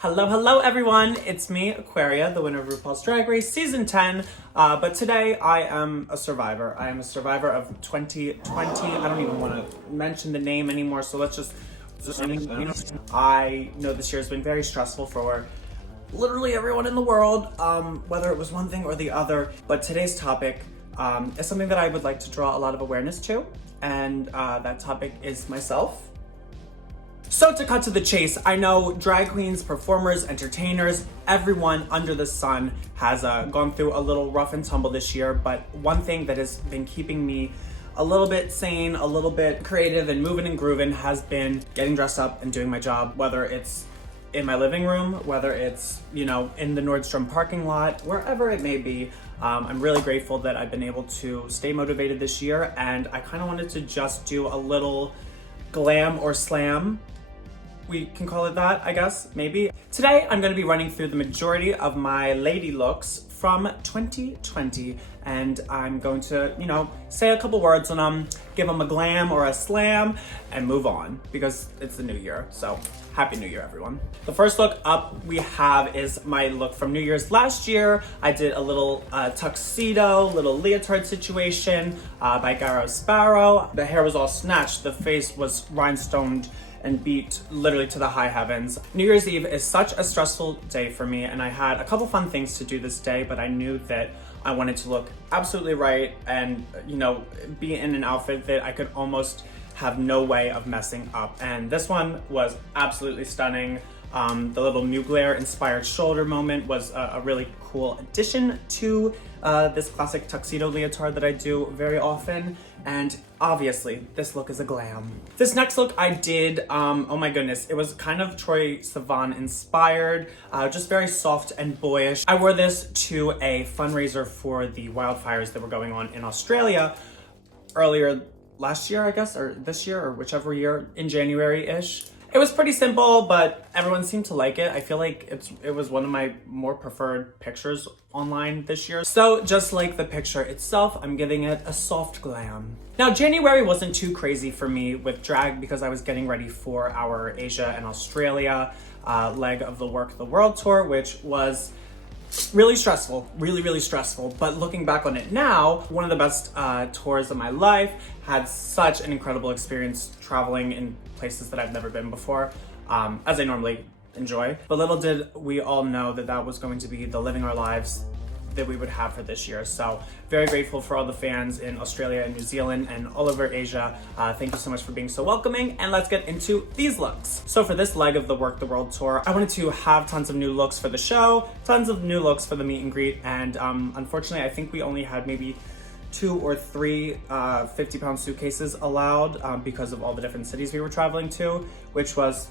Hello everyone, it's me, Aquaria, the winner of RuPaul's Drag Race Season 10, but today I am a survivor. I am a survivor of 2020. I don't even want to mention the name anymore, so let's just I know this year has been very stressful for literally everyone in the world, whether it was one thing or the other, but today's topic is something that I would like to draw a lot of awareness to, and that topic is myself. So to cut to the chase, I know drag queens, performers, entertainers, everyone under the sun has gone through a little rough and tumble this year, but one thing that has been keeping me a little bit sane, a little bit creative and moving and grooving has been getting dressed up and doing my job, whether it's in my living room, whether it's, in the Nordstrom parking lot, wherever it may be. I'm really grateful that I've been able to stay motivated this year, and I kind of wanted to just do a little glam or slam. We can call it that, I guess, maybe. Today, I'm gonna be running through the majority of my lady looks from 2020, and I'm going to, say a couple words and give them a glam or a slam and move on, because it's the new year, so Happy New Year, everyone. The first look up we have is my look from New Year's last year. I did a little tuxedo, little leotard situation by Garrison. The hair was all snatched, the face was rhinestoned and beat literally to the high heavens. New Year's Eve is such a stressful day for me, and I had a couple fun things to do this day, but I knew that I wanted to look absolutely right and, be in an outfit that I could almost have no way of messing up. And this one was absolutely stunning. The little Mugler inspired shoulder moment was a really cool addition to this classic tuxedo leotard that I do very often. And obviously, this look is a glam. This next look I did, oh my goodness, it was kind of Troye Sivan inspired, just very soft and boyish. I wore this to a fundraiser for the wildfires that were going on in Australia earlier last year, I guess, or this year, or whichever year, in January-ish. It was pretty simple, but everyone seemed to like it. I feel like it was one of my more preferred pictures online this year. So just like the picture itself, I'm giving it a soft glam. Now, January wasn't too crazy for me with drag because I was getting ready for our Asia and Australia leg of the Werq The World tour, which was really stressful, really stressful. But looking back on it now, one of the best tours of my life. Had such an incredible experience traveling in places that I've never been before, as I normally enjoy. But little did we all know that that was going to be the living our lives that we would have for this year. So very grateful for all the fans in Australia and New Zealand and all over Asia. Thank you so much for being so welcoming, and let's get into these looks. So for this leg of the Werq The World tour, I wanted to have tons of new looks for the show, tons of new looks for the meet and greet, and unfortunately I think we only had maybe 2 or 3 50-pound suitcases allowed because of all the different cities we were traveling to, which was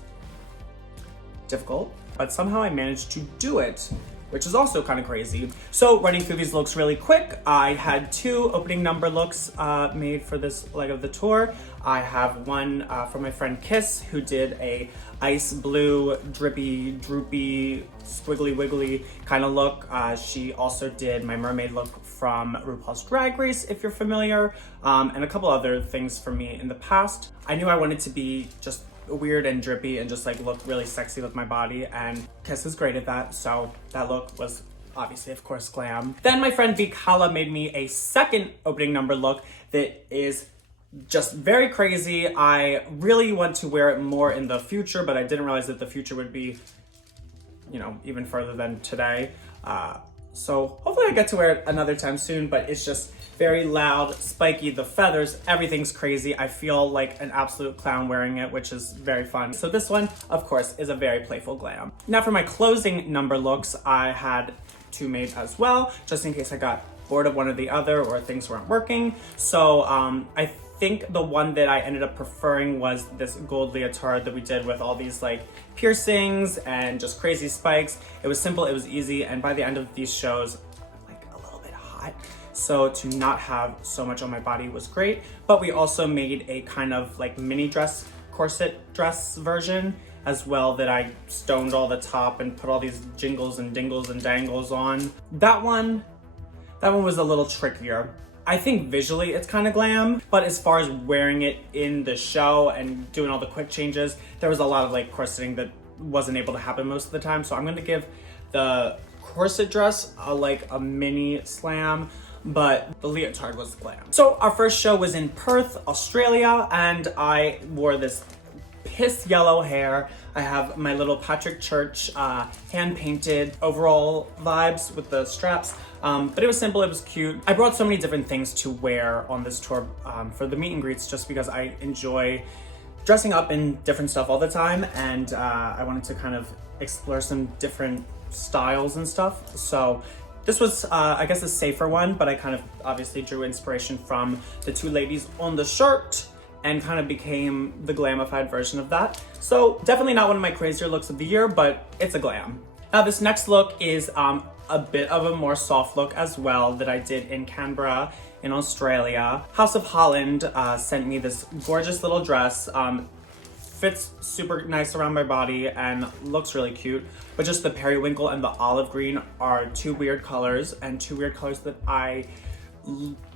difficult, but somehow I managed to do it, which is also kind of crazy. So running through these looks really quick, I had 2 opening number looks made for this leg of the tour. I have one from my friend Kiss, who did a ice blue, drippy, droopy, squiggly wiggly kind of look. She also did my mermaid look from RuPaul's Drag Race, if you're familiar, and a couple other things for me in the past. I knew I wanted to be just weird and drippy and just look really sexy with my body, and Kiss is great at that, so that look was obviously, of course, glam. Then my friend Vikala made me a second opening number look that is just very crazy. I really want to wear it more in the future, but I didn't realize that the future would be, even further than today. So hopefully I get to wear it another time soon, but it's just very loud, spiky, the feathers, everything's crazy. I feel like an absolute clown wearing it, which is very fun. So this one, of course, is a very playful glam. Now for my closing number looks, I had 2 made as well, just in case I got bored of one or the other or things weren't working. So I think the one that I ended up preferring was this gold leotard that we did with all these piercings and just crazy spikes. It was simple, it was easy, and by the end of these shows, I'm a little bit hot. So to not have so much on my body was great. But we also made a kind of mini dress, corset dress version as well that I stoned all the top and put all these jingles and dingles and dangles on. That one was a little trickier. I think visually it's kind of glam, but as far as wearing it in the show and doing all the quick changes, there was a lot of corseting that wasn't able to happen most of the time. So I'm gonna give the corset dress a mini slam, but the leotard was glam. So our first show was in Perth, Australia, and I wore this piss yellow hair. I have my little Patrick Church hand-painted overall vibes with the straps, but it was simple, it was cute. I brought so many different things to wear on this tour for the meet and greets, just because I enjoy dressing up in different stuff all the time, and I wanted to kind of explore some different styles and stuff. So this was, I guess, a safer one, but I kind of obviously drew inspiration from the two ladies on the shirt and kind of became the glamified version of that. So definitely not one of my crazier looks of the year, but it's a glam. Now this next look is a bit of a more soft look as well that I did in Canberra in Australia. House of Holland sent me this gorgeous little dress. Fits super nice around my body and looks really cute, but just the periwinkle and the olive green are two weird colors, and two weird colors that I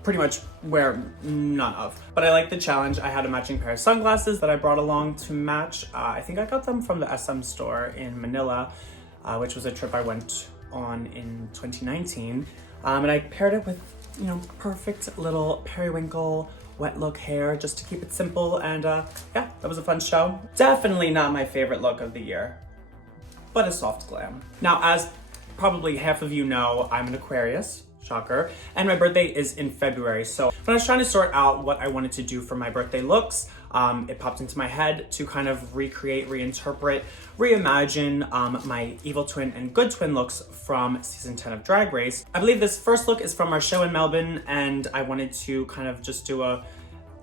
pretty much wear none of. But I like the challenge. I had a matching pair of sunglasses that I brought along to match. I think I got them from the SM store in Manila, which was a trip I went on in 2019. And I paired it with, you know, perfect little periwinkle wet look hair just to keep it simple, and yeah, that was a fun show. Definitely not my favorite look of the year, but a soft glam. Now, as probably half of you know, I'm an Aquarius, shocker, and my birthday is in February. So when I was trying to sort out what I wanted to do for my birthday looks, it popped into my head to kind of recreate, reinterpret, reimagine my evil twin and good twin looks from season 10 of Drag Race. I believe this first look is from our show in Melbourne, and I wanted to kind of just do a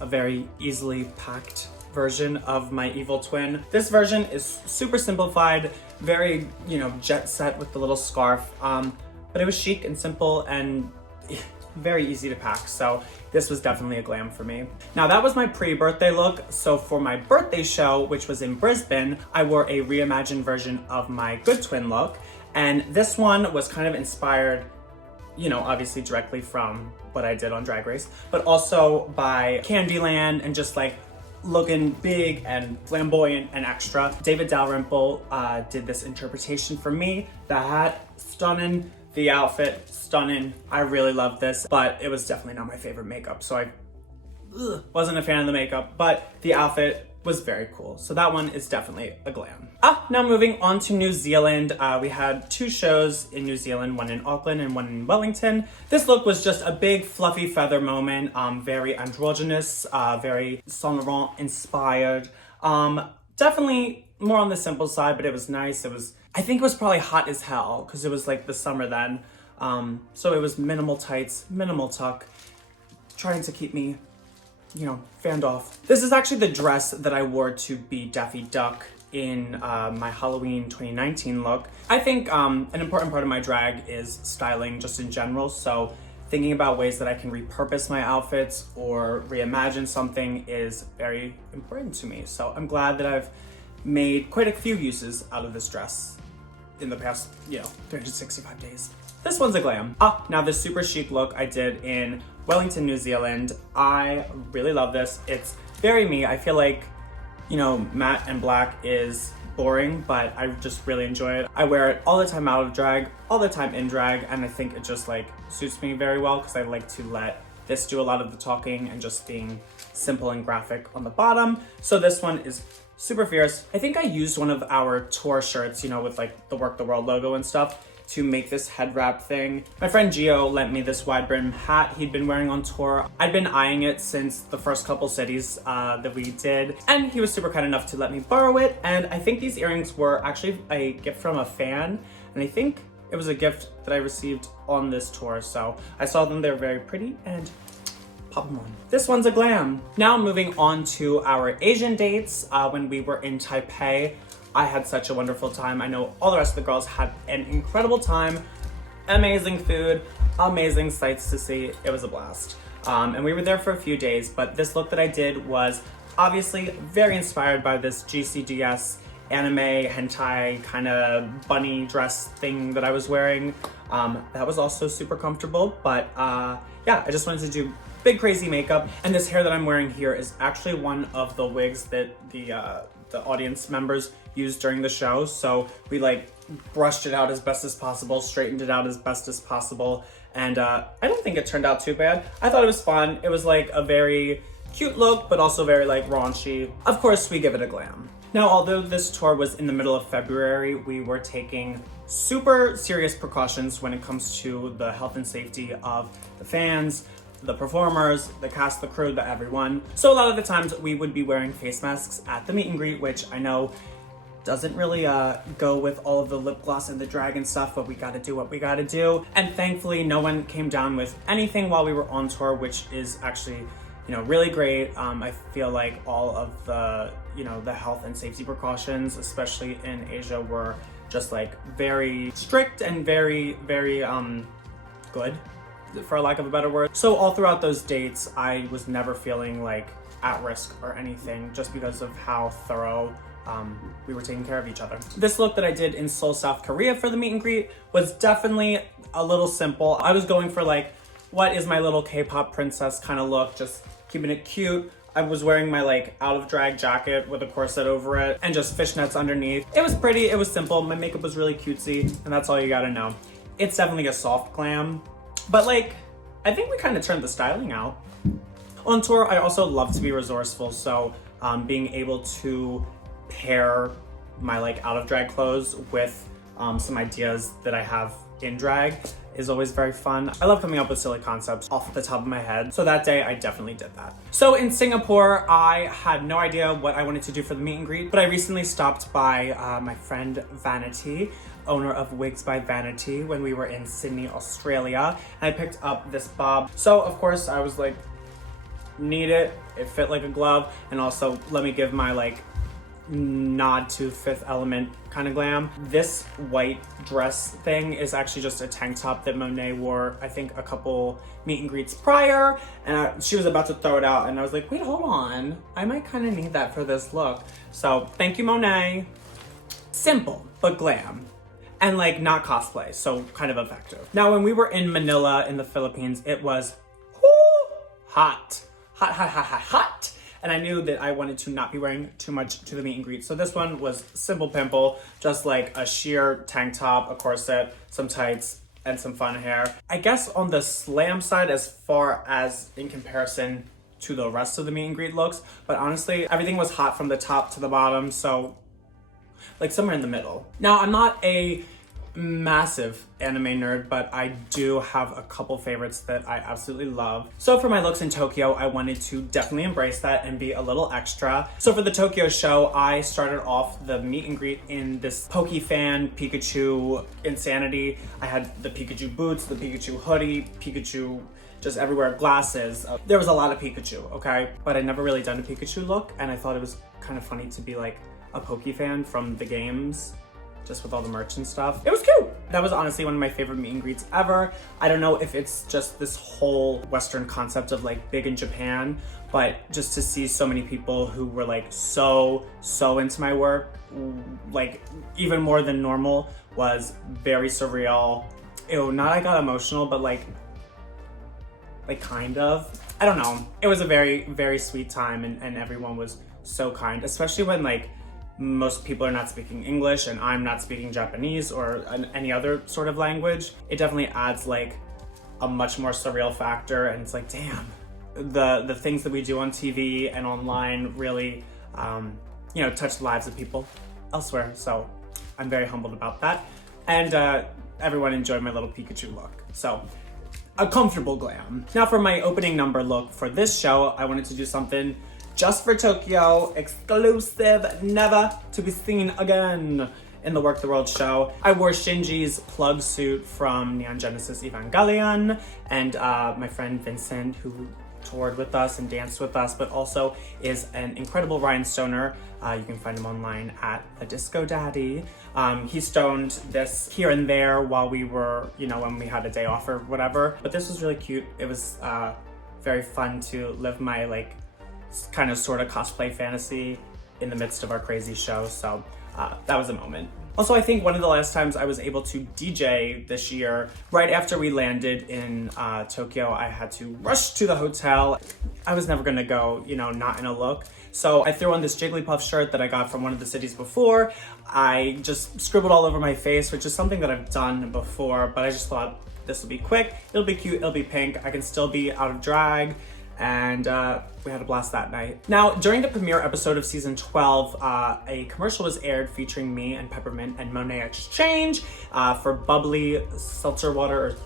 very easily packed version of my evil twin. This version is super simplified, very, you know, jet set with the little scarf, but it was chic and simple and very easy to pack. So this was definitely a glam for me. Now that was my pre-birthday look. So for my birthday show, which was in Brisbane, I wore a reimagined version of my good twin look. And this one was kind of inspired, you know, obviously directly from what I did on Drag Race, but also by Candyland and just like looking big and flamboyant and extra. David Dalrymple did this interpretation for me. The hat, stunning. The outfit, stunning. I really love this, but it was definitely not my favorite makeup. So I wasn't a fan of the makeup, but the outfit was very cool. So that one is definitely a glam. Now moving on to New Zealand. We had two shows in New Zealand, one in Auckland and one in Wellington. This look was just a big fluffy feather moment, very androgynous, very Saint Laurent inspired. Definitely more on the simple side, but it was nice. I think it was probably hot as hell because it was like the summer then. So it was minimal tights, minimal tuck, trying to keep me, you know, fanned off. This is actually the dress that I wore to be Daffy Duck in my Halloween 2019 look. I think an important part of my drag is styling just in general. So thinking about ways that I can repurpose my outfits or reimagine something is very important to me. So I'm glad that I've made quite a few uses out of this dress in the past, you know, 365 days. This one's a glam. Now this super chic look I did in Wellington, New Zealand. I really love this. It's very me. I feel like, you know, matte and black is boring, but I just really enjoy it. I wear it all the time out of drag, all the time in drag, and I think it just like suits me very well because I like to let this do a lot of the talking and just being simple and graphic on the bottom. So this one is super fierce. I think I used one of our tour shirts, you know, with like the Werq The World logo and stuff to make this head wrap thing. My friend Gio lent me this wide brim hat he'd been wearing on tour. I'd been eyeing it since the first couple cities that we did, and he was super kind enough to let me borrow it. And I think these earrings were actually a gift from a fan, and I think it was a gift that I received on this tour. So I saw them, they were very pretty, and pop them on. This one's a glam. Now moving on to our Asian dates. When we were in Taipei, I had such a wonderful time. I know all the rest of the girls had an incredible time. Amazing food, amazing sights to see. It was a blast. And we were there for a few days, but this look that I did was obviously very inspired by this GCDS anime hentai kind of bunny dress thing that I was wearing. That was also super comfortable, but yeah, I just wanted to do big crazy makeup. And this hair that I'm wearing here is actually one of the wigs that the the audience members used during the show. So we like brushed it out as best as possible, straightened it out as best as possible. And I don't think it turned out too bad. I thought it was fun. It was like a very cute look, but also very like raunchy. Of course, we give it a glam. Now, although this tour was in the middle of February, we were taking super serious precautions when it comes to the health and safety of the fans, the performers, the cast, the crew, the everyone. So a lot of the times we would be wearing face masks at the meet and greet, which I know doesn't really go with all of the lip gloss and the drag and stuff, but we gotta do what we gotta do. And thankfully, no one came down with anything while we were on tour, which is actually, you know, really great. I feel like all of the, you know, the health and safety precautions, especially in Asia, were just like very strict and very, very good, for lack of a better word. So all throughout those dates, I was never feeling like at risk or anything, just because of how thorough we were taking care of each other. This look that I did in Seoul, South Korea for the meet and greet was definitely a little simple. I was going for like, what is my little K-pop princess kind of look, just keeping it cute. I was wearing my like out of drag jacket with a corset over it and just fishnets underneath. It was pretty, it was simple. My makeup was really cutesy, and that's all you gotta know. It's definitely a soft glam, but like, I think we kind of turned the styling out. On tour, I also love to be resourceful, so being able to pair my like out of drag clothes with some ideas that I have in drag is always very fun. I love coming up with silly concepts off the top of my head. So that day I definitely did that. So in Singapore, I had no idea what I wanted to do for the meet and greet, but I recently stopped by my friend Vanity, owner of Wigs by Vanity, when we were in Sydney, Australia. And I picked up this bob. So of course I was like, need it. It fit like a glove. And also let me give my like nod to Fifth Element kind of glam. This white dress thing is actually just a tank top that Monet wore, I think, a couple meet and greets prior, and she was about to throw it out, and I was like, wait, hold on, I might kind of need that for this look. So thank you, Monet. Simple, but glam. And like not cosplay, so kind of effective. Now, when we were in Manila in the Philippines, it was hot. Hot, hot, hot, hot, hot. And I knew that I wanted to not be wearing too much to the meet and greet. So this one was simple pimple, just like a sheer tank top, a corset, some tights, and some fun hair. I guess on the slam side as far as in comparison to the rest of the meet and greet looks, but honestly, everything was hot from the top to the bottom, so like somewhere in the middle. Now, I'm not a massive anime nerd, but I do have a couple favorites that I absolutely love. So for my looks in Tokyo, I wanted to definitely embrace that and be a little extra. So for the Tokyo show, I started off the meet and greet in this Pokefan Pikachu insanity. I had the Pikachu boots, the Pikachu hoodie, Pikachu just everywhere, glasses. There was a lot of Pikachu, okay? But I'd never really done a Pikachu look, and I thought it was kind of funny to be like a Pokefan from the games, just with all the merch and stuff. It was cute. That was honestly one of my favorite meet and greets ever. I don't know if it's just this whole Western concept of like big in Japan, but just to see so many people who were like so into my work, like even more than normal, was very surreal. Ew, not I got emotional, but like kind of. I don't know. It was a very, very sweet time, and everyone was so kind, especially when like most people are not speaking English and I'm not speaking Japanese or any other sort of language. It definitely adds like a much more surreal factor, and it's like, damn, the things that we do on TV and online really, you know, touch the lives of people elsewhere. So I'm very humbled about that. And everyone enjoyed my little Pikachu look. So a comfortable glam. Now for my opening number look for this show, I wanted to do something just for Tokyo, exclusive, never to be seen again in the Werq The World show. I wore Shinji's plug suit from Neon Genesis Evangelion, and my friend Vincent, who toured with us and danced with us, but also is an incredible rhinestoner. You can find him online at The Disco Daddy. He stoned this here and there while we were, you know, when we had a day off or whatever. But this was really cute. It was very fun to live my like kind of sort of cosplay fantasy in the midst of our crazy show. So that was a moment. Also, I think one of the last times I was able to DJ this year, right after we landed in Tokyo, I had to rush to the hotel. I was never gonna go, you know, not in a look. So I threw on this Jigglypuff shirt that I got from one of the cities before. I just scribbled all over my face, which is something that I've done before, but I just thought this will be quick, it'll be cute, it'll be pink, I can still be out of drag, and we had a blast that night. Now, during the premiere episode of season 12, a commercial was aired featuring me and Peppermint and Monet Exchange for bubbly seltzer water, or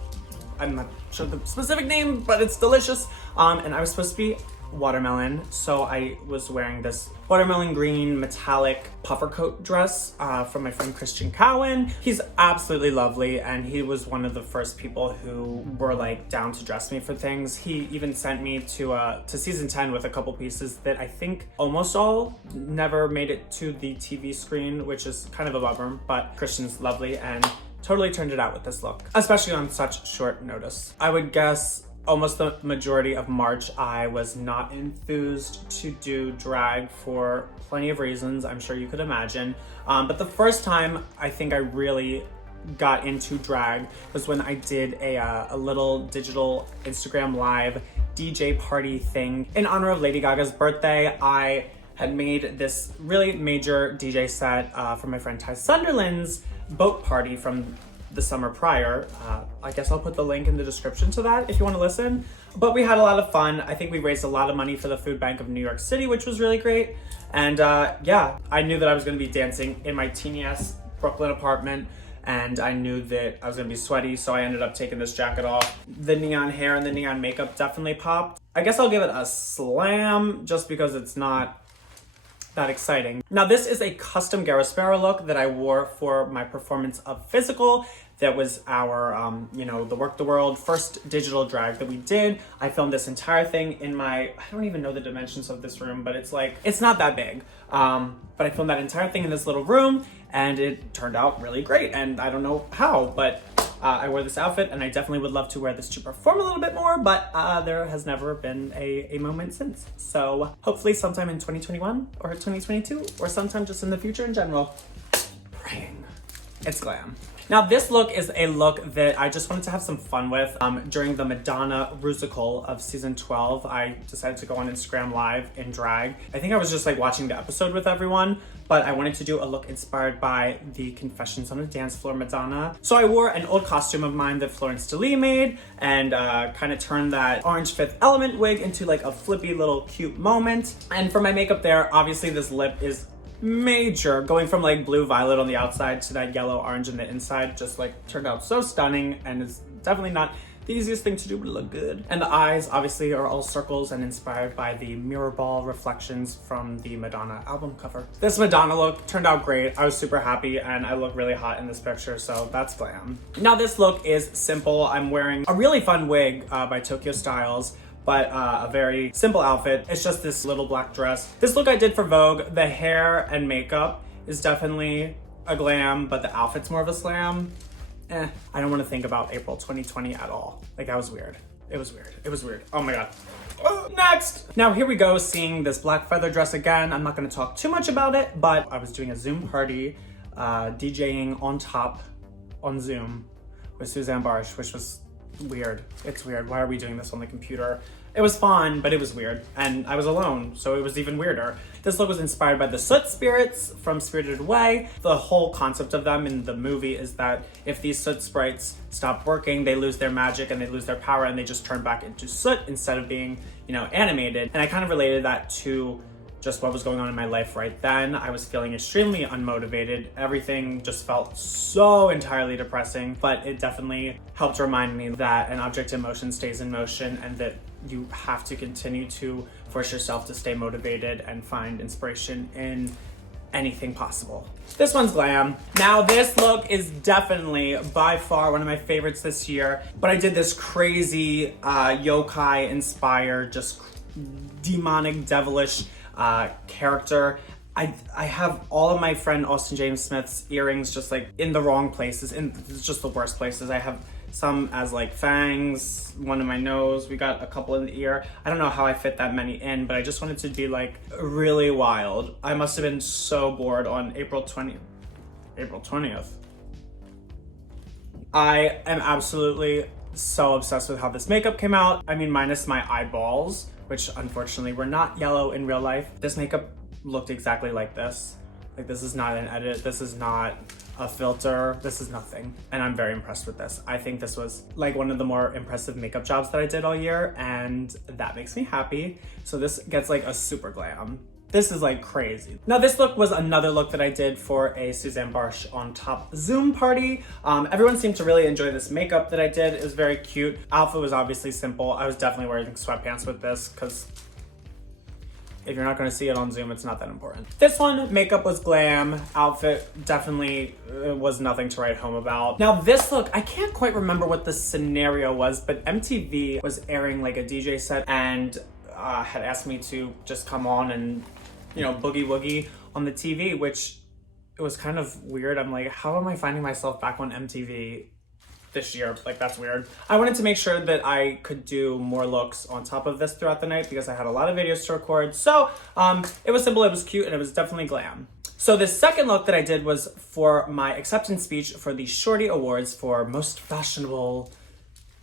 I'm not sure the specific name, but it's delicious. And I was supposed to be watermelon, so I was wearing this watermelon green metallic puffer coat dress from my friend Christian Cowan. He's absolutely lovely, and he was one of the first people who were like down to dress me for things. He even sent me to season 10 with a couple pieces that I think almost all never made it to the TV screen, which is kind of a bummer, but Christian's lovely and totally turned it out with this look, especially on such short notice. I would guess almost the majority of March, I was not enthused to do drag for plenty of reasons, I'm sure you could imagine. But the first time I think I really got into drag was when I did a little digital Instagram live DJ party thing. In honor of Lady Gaga's birthday, I had made this really major DJ set for my friend Ty Sunderland's boat party from the summer prior. I guess I'll put the link in the description to that if you want to listen. But we had a lot of fun. I think we raised a lot of money for the Food Bank of New York City, which was really great. And yeah, I knew that I was going to be dancing in my teeny-ass Brooklyn apartment, and I knew that I was going to be sweaty, so I ended up taking this jacket off. The neon hair and the neon makeup definitely popped. I guess I'll give it a slam just because it's not that exciting. Now, this is a custom Garrison look that I wore for my performance of Physical. That was our, the Werq The World first digital drag that we did. I filmed this entire thing in I don't even know the dimensions of this room, but it's not that big. But I filmed that entire thing in this little room, and it turned out really great. And I don't know how, but I wore this outfit, and I definitely would love to wear this to perform a little bit more, but there has never been a moment since. So hopefully sometime in 2021 or 2022 or sometime just in the future in general. Praying. It's glam. Now, this look is a look that I just wanted to have some fun with. During the Madonna musical of season 12, I decided to go on Instagram Live in drag. I think I was just like watching the episode with everyone, but I wanted to do a look inspired by the Confessions on a Dance Floor Madonna. So I wore an old costume of mine that Florence DeLee made and kind of turned that orange Fifth Element wig into like a flippy little cute moment. And for my makeup there, obviously this lip is major, going from like blue violet on the outside to that yellow orange on the inside just like turned out so stunning, and it's definitely not the easiest thing to do, but it looked good. And the eyes obviously are all circles and inspired by the mirror ball reflections from the Madonna album cover. This Madonna look turned out great. I was super happy and I look really hot in this picture, so that's glam. Now this look is simple. I'm wearing a really fun wig by Tokyo Styles, but a very simple outfit. It's just this little black dress. This look I did for Vogue. The hair and makeup is definitely a glam, but the outfit's more of a slam. I don't want to think about April 2020 at all. Like, that was weird. It was weird. It was weird. Oh my God. Next! Now here we go, seeing this black feather dress again. I'm not going to talk too much about it, but I was doing a Zoom party, DJing on top on Zoom with Suzanne Barsh, which was weird. It's weird. Why are we doing this on the computer? It was fun, but it was weird. And I was alone, so it was even weirder. This look was inspired by the Soot Spirits from Spirited Away. The whole concept of them in the movie is that if these Soot Sprites stop working, they lose their magic and they lose their power and they just turn back into soot instead of being, animated. And I kind of related that to just what was going on in my life right then. I was feeling extremely unmotivated. Everything just felt so entirely depressing, but it definitely helped remind me that an object in motion stays in motion and that you have to continue to force yourself to stay motivated and find inspiration in anything possible. This one's glam. Now this look is definitely by far one of my favorites this year, but I did this crazy yokai inspired, just demonic, devilish character. I have all of my friend Austin James Smith's earrings just like in the wrong places, and it's just the worst places. I have some as like fangs, one in my nose, we got a couple in the ear. I don't know how I fit that many in, but I just wanted to be like really wild. I must have been so bored on April 20th. I am absolutely so obsessed with how this makeup came out. I mean, minus my eyeballs, which unfortunately were not yellow in real life. This makeup looked exactly like this. Like, this is not an edit, this is not a filter, this is nothing. And I'm very impressed with this. I think this was like one of the more impressive makeup jobs that I did all year, and that makes me happy. So this gets like a super glam. This is like crazy. Now this look was another look that I did for a Suzanne Barsh on top Zoom party. Everyone seemed to really enjoy this makeup that I did. It was very cute. Outfit was obviously simple. I was definitely wearing sweatpants with this because if you're not gonna see it on Zoom, it's not that important. This one, makeup was glam. Outfit definitely was nothing to write home about. Now this look, I can't quite remember what the scenario was, but MTV was airing like a DJ set and had asked me to just come on and, you know, boogie woogie on the TV, which it was kind of weird. I'm like, how am I finding myself back on MTV this year? Like, that's weird. I wanted to make sure that I could do more looks on top of this throughout the night because I had a lot of videos to record. So it was simple, it was cute, and it was definitely glam. So the second look that I did was for my acceptance speech for the Shorty Awards for most fashionable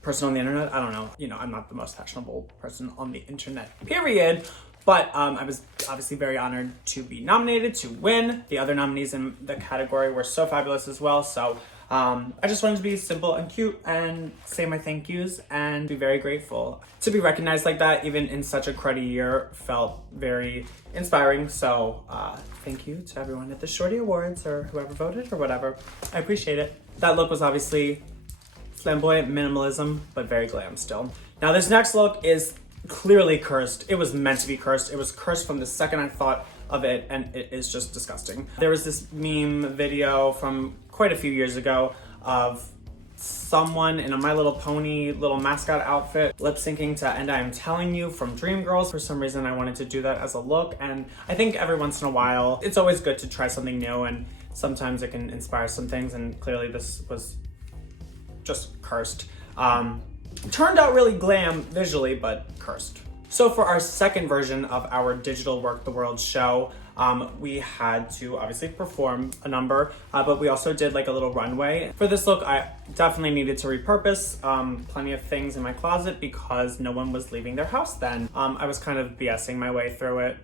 person on the internet. I don't know, you know, I'm not the most fashionable person on the internet, period. But I was obviously very honored to be nominated, to win. The other nominees in the category were so fabulous as well. So I just wanted to be simple and cute and say my thank yous and be very grateful. To be recognized like that, even in such a cruddy year, felt very inspiring. So thank you to everyone at the Shorty Awards or whoever voted or whatever. I appreciate it. That look was obviously flamboyant minimalism, but very glam still. Now this next look is clearly cursed. It was meant to be cursed. It was cursed from the second I thought of it, and it is just disgusting. There was this meme video from quite a few years ago of someone in a My Little Pony little mascot outfit lip syncing to And I'm Telling You from Dreamgirls. For some reason I wanted to do that as a look, and I think every once in a while it's always good to try something new, and sometimes it can inspire some things, and clearly this was just cursed. Turned out really glam visually, but cursed. So for our second version of our digital Werq The World show, we had to obviously perform a number, but we also did like a little runway. For this look, I definitely needed to repurpose plenty of things in my closet because no one was leaving their house then. I was kind of BSing my way through it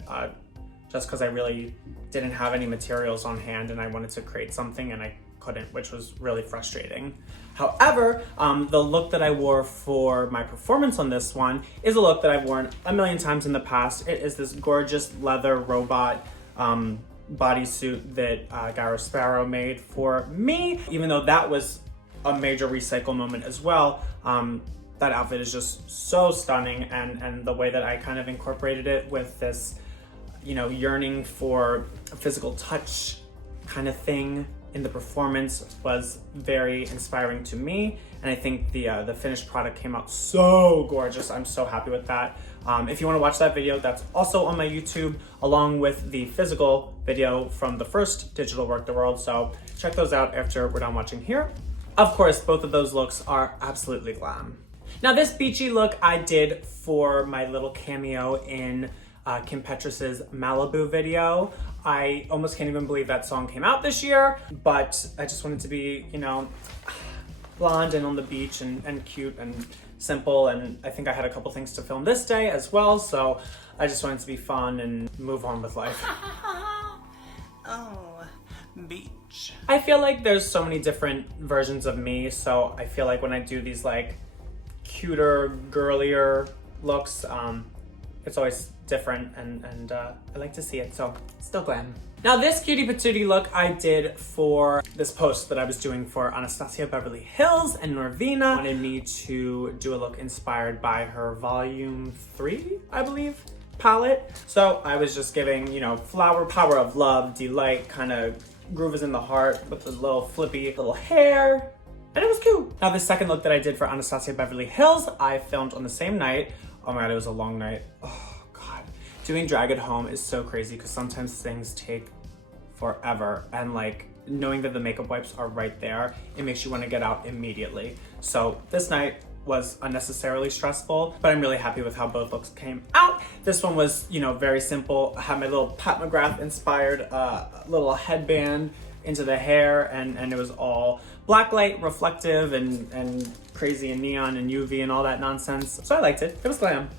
just because I really didn't have any materials on hand and I wanted to create something and I couldn't, which was really frustrating. However, the look that I wore for my performance on this one is a look that I've worn a million times in the past. It is this gorgeous leather robot bodysuit that Garrison made for me. Even though that was a major recycle moment as well, that outfit is just so stunning, and the way that I kind of incorporated it with this, you know, yearning for a physical touch kind of thing in the performance was very inspiring to me, and I think the finished product came out so gorgeous. I'm so happy with that. If you want to watch that video, that's also on my YouTube, along with the physical video from the first digital Werq The World, so check those out after we're done watching here. Of course, both of those looks are absolutely glam. Now this beachy look I did for my little cameo in Kim Petras' Malibu video. I almost can't even believe that song came out this year, but I just wanted to be, you know, blonde and on the beach and cute and simple, and I think I had a couple things to film this day as well, so I just wanted to be fun and move on with life. Oh, beach. I feel like there's so many different versions of me, so I feel like when I do these like cuter, girlier looks, it's always different, and I like to see it, so still glam. Now this cutie patootie look I did for this post that I was doing for Anastasia Beverly Hills, and Norvina wanted me to do a look inspired by her volume 3, I believe, palette. So I was just giving, you know, flower, power of love, delight, kind of groove is in the heart with the little flippy little hair, and it was cute. Now the second look that I did for Anastasia Beverly Hills, I filmed on the same night. Oh my god, it was a long night. Oh god. Doing drag at home is so crazy because sometimes things take forever, and like knowing that the makeup wipes are right there, it makes you want to get out immediately. So this night was unnecessarily stressful, but I'm really happy with how both looks came out. This one was, you know, very simple. I had my little Pat McGrath inspired little headband into the hair, and it was all black light, reflective, and crazy and neon and UV and all that nonsense. So I liked it. It was glam.